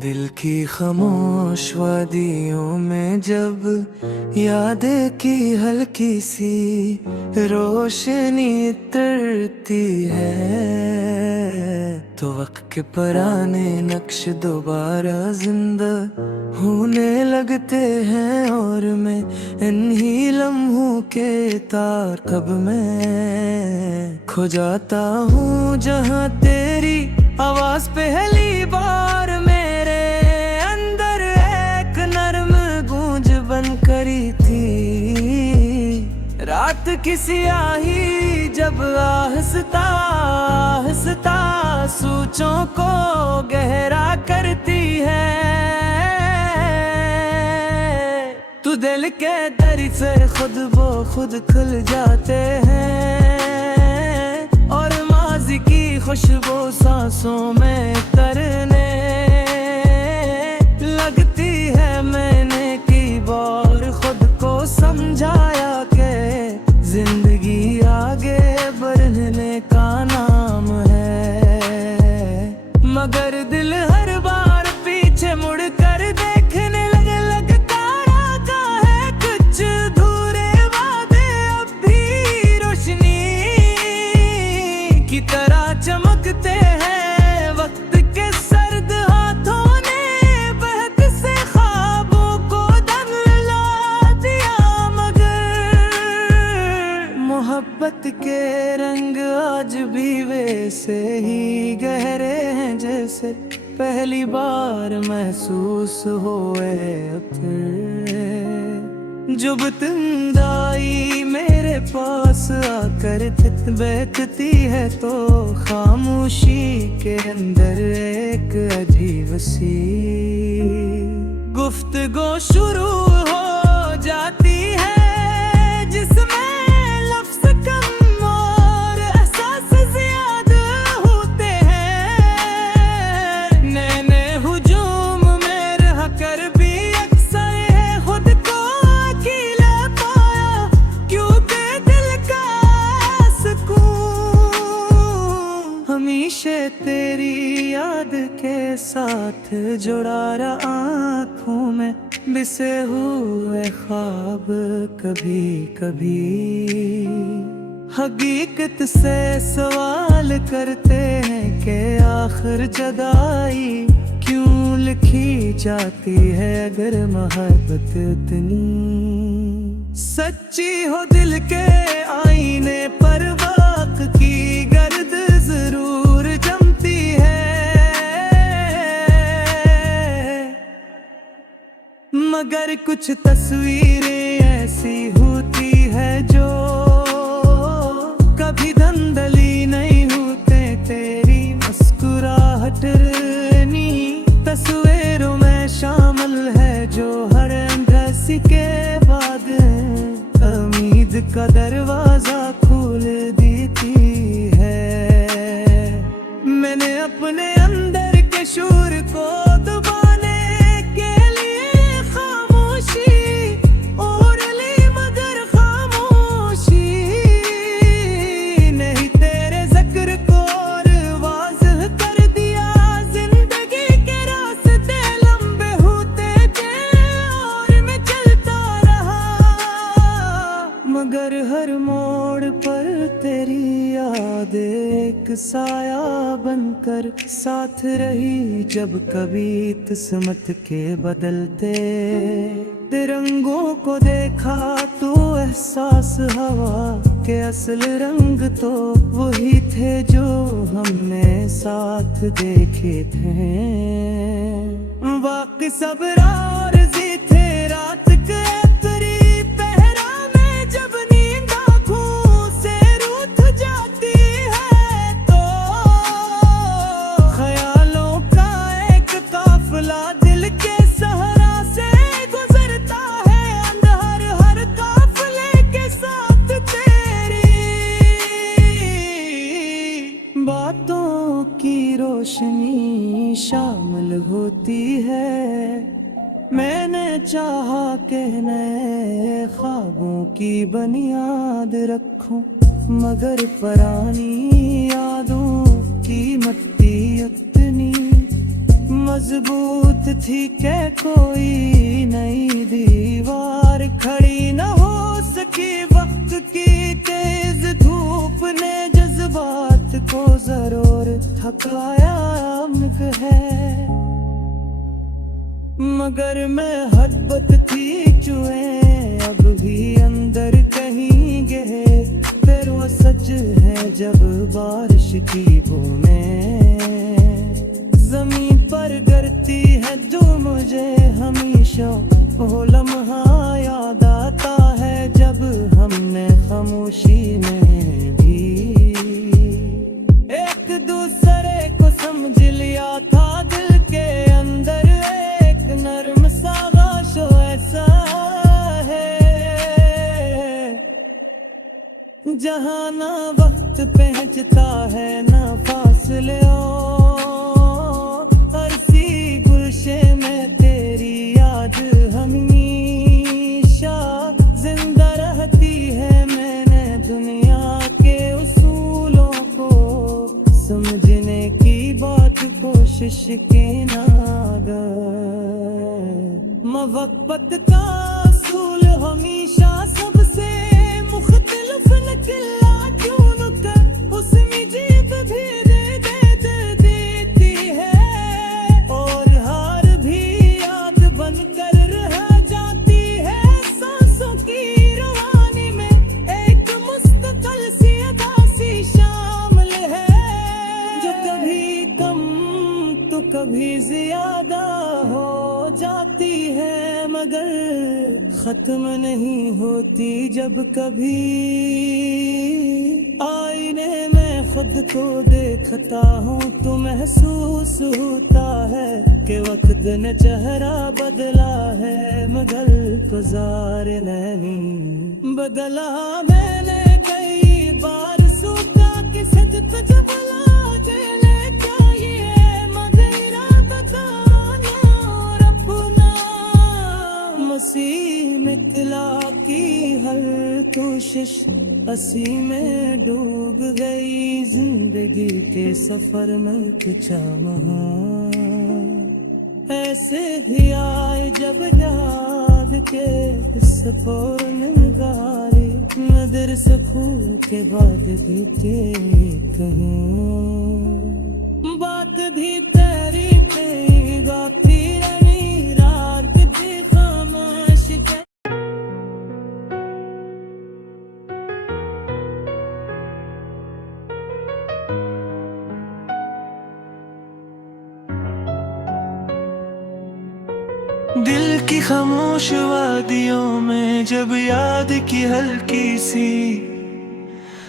दिल की खामोश वादियों में जब यादें की हल्की सी रोशनी उतरती है, तो वक्त के पुराने नक्श दोबारा जिंदा होने लगते हैं। और मैं इन्हीं लम्हों के तार कब मैं खो जाता हूँ, जहाँ तेरी आवाज पहली बार मेरे अंदर एक नरम गूंज बन करी थी। रात की स्याही जब आहिस्ता आहिस्ता सोचों को गहरा करती है, तू दिल के दरिसे खुद वो खुद खुल जाते हैं, और माजी की खुशबू सांसों में तरने लगती है। मैंने की बार खुद को समझाया कि जिंदगी आगे बढ़ने का नाम है, मगर दिल हर बार पीछे मुड़ कर देखने लगता है। कुछ अधूरे वादे अब भी रोशनी की तरह चमकते हैं। वक्त के सर्द हाथों ने बहक से ख्वाबों को दम ला दिया, मगर मोहब्बत के रंग आज भी वैसे ही गहरे हैं जैसे पहली बार महसूस हुए फिर। जब तन्हाई मेरे पास आकर बैठती है, तो खामोशी के अंदर एक अजीब सी गुफ्तगू शुरू हो जाती है, जिसमें लफ्ज़ कम और एहसास ज़्यादा होते हैं। नैने हुजूम में रह कर भी अक्सर है खुद को अकेला पाया, क्योंकि दिल का सुकून हमेशा तेरी याद के साथ जुड़ा रहा। आँखों में बिसे हुए ख्वाब कभी कभी हकीकत से सवाल करते हैं कि आखिर जुदाई क्यों लिखी जाती है। अगर मोहब्बत इतनी सच्ची हो दिल के आईने पर वक्त की गर्द जरूर जमती है, मगर कुछ तस्वीरें ऐसी होती है जो कभी धंधली नहीं होते। तेरी मुस्कुराहट रनी तस्वीरों में शामिल है, जो हर अंधसी के बाद उम्मीद का दरवाजा खोल देती है। मैंने अपने अंदर के शोर को दबाने के लिए खामोशी और ली, मगर खामोशी नहीं तेरे जिक्र को और वाज़ह कर दिया। जिंदगी के रास्ते लंबे होते गए और मैं चलता रहा, मगर हर मोड़ पर तेरी याद एक साया बनकर साथ रही। जब कभी किस्मत के बदलते तिरंगों को देखा, तो एहसास हवा के असल रंग तो वही थे जो हमने साथ देखे थे। वाक़ई सब्र और जी थे रात के आखिरी पहरा में, जब नींद आँखों से रूठ जाती है, तो ख्यालों का एक काफिला दिल के सहारा से गुजरता है। अंधर हर काफिले के साथ तेरी बातों की रोशनी शामिल होती है। मैंने चाहा कि नए ख्वाबों की बुनियाद रखूं, मगर पुरानी यादों की मट्टी इतनी मजबूत थी के कोई नई दीवार खड़ी न हो सकी। वक्त की तेज धूप ने जज्बात को जरूर थकाया है, मगर मैं हदबत थी चुए अब भी अंदर कहीं गए। फिर वो सच है जब बारिश की बूंदें जमीन पर गिरती है, जो मुझे हमेशा वो लम्हा याद आता है जब हमने खामोशी में भी एक दूसरे को समझ लिया था। दिल के अंदर एक नर्म सा गाशो ऐसा है जहाँ ना वक्त पहुँचता है ना फासले। हर सी गुलशे में तेरी याद हमेशा जिंदा रहती है। मैंने दुनिया के उसूलों को समझने की बात कोशिश के नागर। मोहब्बत का असूल हमेशा सबसे मुख्तलिफ निकला क्यों न कर उसमें जीत भी दे देती है और हार भी याद बनकर रह जाती है। सांसों की रवानी में एक मुस्तकिल सी अदा सी शामिल है, जो कभी कम तो कभी ज्यादा हो जाती है, मगर खत्म नहीं होती। जब कभी आईने में खुद को देखता हूँ तो महसूस होता है कि वक्त ने चेहरा बदला है, मगर गुज़ार नहीं बदला। मैंने कई बार सोचा कि सच जब चले क्या ये मदिरा बताना और अपना मसीह निकला की हर कोशिश हंसी में डूब गई। जिंदगी के सफर में कुछ ऐसे ही आए जब याद के सफर निगारी नजर सखू के बाद भी के कहूँ बात भी तेरी पे बाती रही रात भी खामोश के। दिल की खामोश वादियों में जब याद की हल्की सी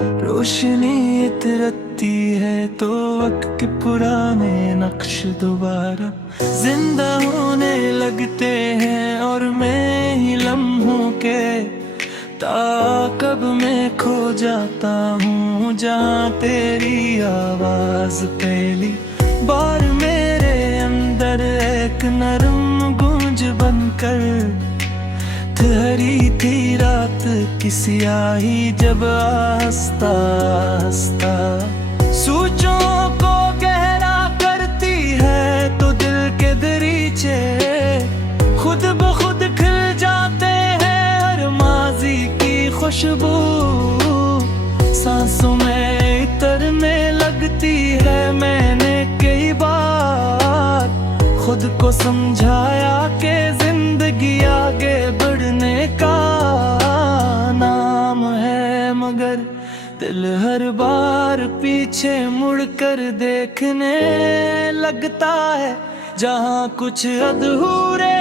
रोशनी इतरती है तो वक्त के पुराने नक्श दोबारा जिंदा होने लगते हैं। और मैं ही लम्हों के ताक़ब में खो जाता हूँ जहाँ तेरी आवाज़ पहली बार मेरे अंदर एक नरम गूंज बनकर ठहरी थी। रात की स्याही जब आस्ता आस्ता सोचों को गहरा करती है तो दिल के दरीचे खुद ब खुद खिल जाते हैं। हर माजी की खुशबू सांसों में इतरने लगती है। मैंने कई बार खुद को समझाया कि जिंदगी आगे बढ़ने का नाम है, मगर दिल हर बार पीछे मुड़कर देखने लगता है जहाँ कुछ अधूरे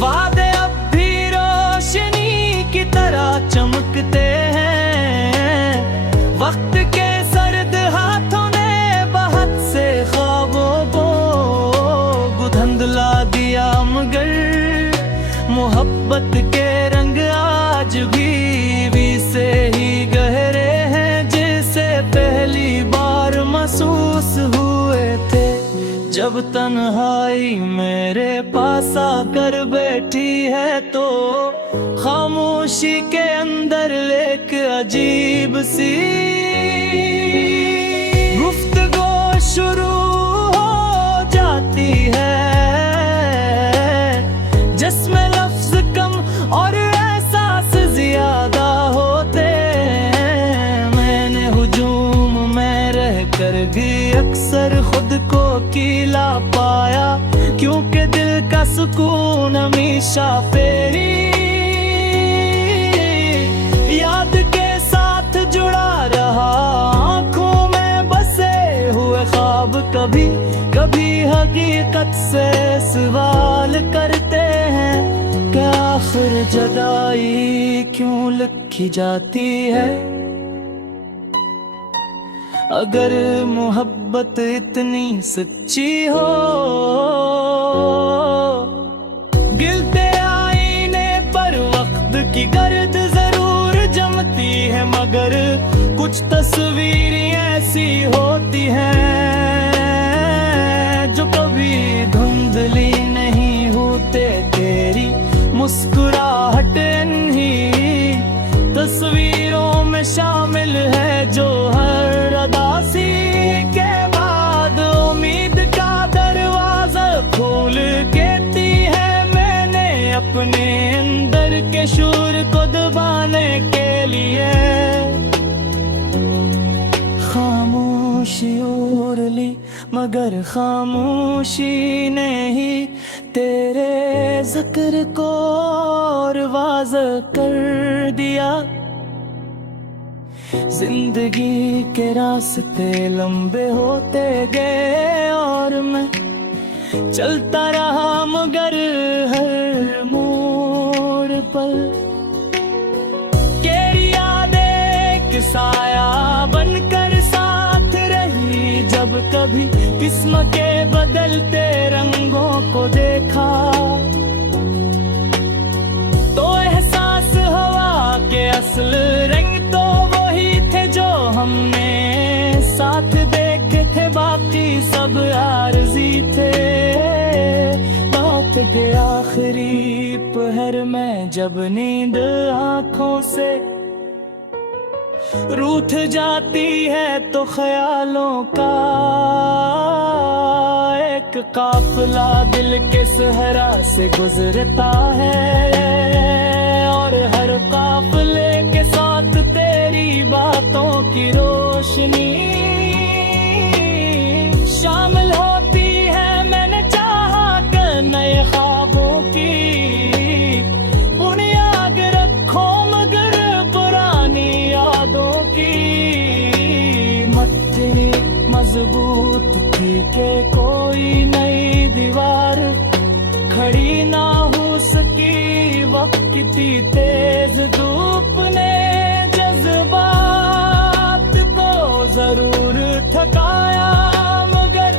वादे अब भी रोशनी की तरह चमकते हैं। वक्त के सर्द हाथों ने बहुत से ख्वाबों को धुंधला दिया, मगर मोहब्बत के रंग आज भी से ही गहरे हैं जैसे पहली बार महसूस हुए थे जब तन्हाई मेरे पास आकर बैठी है। तो खामोशी के अंदर एक अजीब सी गुफ्तगू शुरू भी अक्सर खुद को अकेला पाया, क्योंकि दिल का सुकून हमेशा फेरी याद के साथ जुड़ा रहा। आंखों में बसे हुए ख्वाब कभी कभी हकीकत से सवाल करते हैं कि आखिर जुदाई क्यों लिखी जाती है। अगर मोहब्बत इतनी सच्ची हो, गिरते आईने पर वक्त की गर्द जरूर जमती है, मगर कुछ तस्वीरें ऐसी होती हैं जो कभी धुंधली नहीं होते। तेरी मुस्कुराहट इन्हीं तस्वीरों में शामिल है, जो हर उदासी के बाद उम्मीद का दरवाजा खोल के दी है। मैंने अपने अंदर के शोर को दबाने के लिए खामोशी ओढ़ ली, मगर खामोशी ने ही तेरे जिक्र को और वाज़ह कर दिया। जिंदगी के रास्ते लंबे होते गए और मैं चलता रहा, मगर हर मोड़ पर तेरी यादें एक साया बनकर साथ रही। जब कभी किस्मत के बदलते रंगों को देखा, तो एहसास हवा के असल रंग तो वही थे जो हमने साथ देखे थे, बाकी सब आरज़ी थे। बात के आखिरी पहर में जब नींद आँखों से रूठ जाती है, तो ख्यालों का एक काफिला दिल के सहरा से गुजरता है, और हर काफिले के साथ तेरी बातों की रोशनी शामिल होती है। मैंने चाहा कि नए ख्वाबों की बुनियाद रखो, मगर पुरानी यादों की मट्टी मजबूत थी कि कोई नई दीवार खड़ी ना हो सकी। वक्त की तेज धूप ने जज्बात को जरूर थकाया, मगर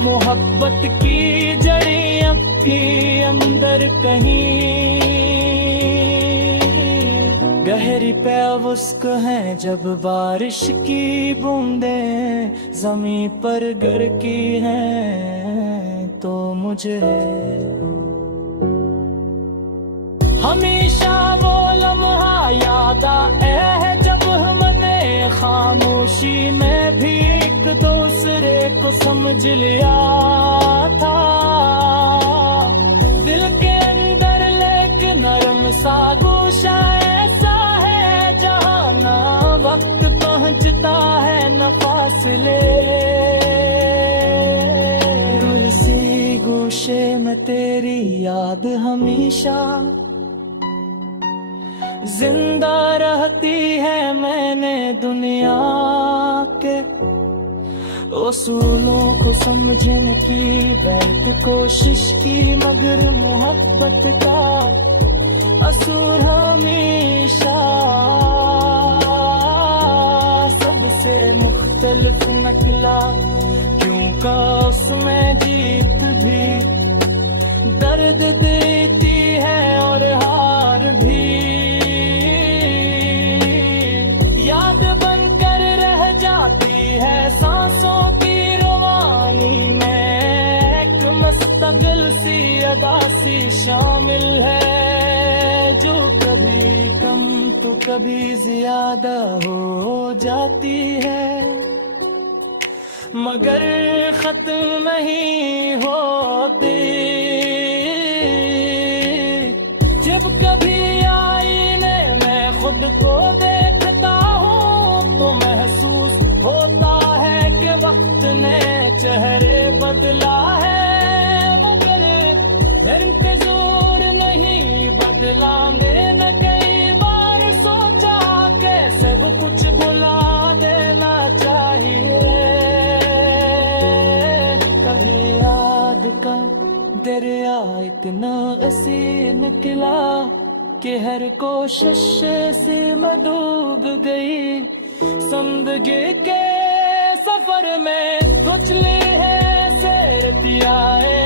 मोहब्बत की जड़ियां थी अंदर कहीं। गहरी पैवुस्क है जब बारिश की बूंदें जमीन पर गिरती हैं, तो मुझे हमेशा वो लम्हा याद आए है जब हमने खामोशी में भी एक दूसरे को समझ लिया था। दिल के अंदर लेके नरम सा गोशा ऐसा है, जहाँ ना वक्त पहुँचता है न फासले। दूर सी गोशे में तेरी याद हमेशा जिंदा रहती है। मैंने दुनिया के उसूलों को समझने की बहुत कोशिश की, मगर मोहब्बत का असूल हमेशा सबसे मुख्तलिफ निकला। क्यों का उसमें जीत भी दर्द देती है और हार भी याद बनकर रह जाती है। सांसों की रवानी में एक मुस्तकिल सी अदा सी शामिल है, जो कभी कम तो कभी ज्यादा हो जाती है, मगर खत्म नहीं होती। जब कभी आईने में खुद को देखता हूँ तो महसूस होता है कि वक्त दिला मैंने कई बार सोचा कि सब कुछ भुला देना चाहिए। कभी याद का दरिया इतना हसी निकला कि हर कोशिश से मैं डूब गई। जिंदगी के सफर में कुछ ली है सैर पिया है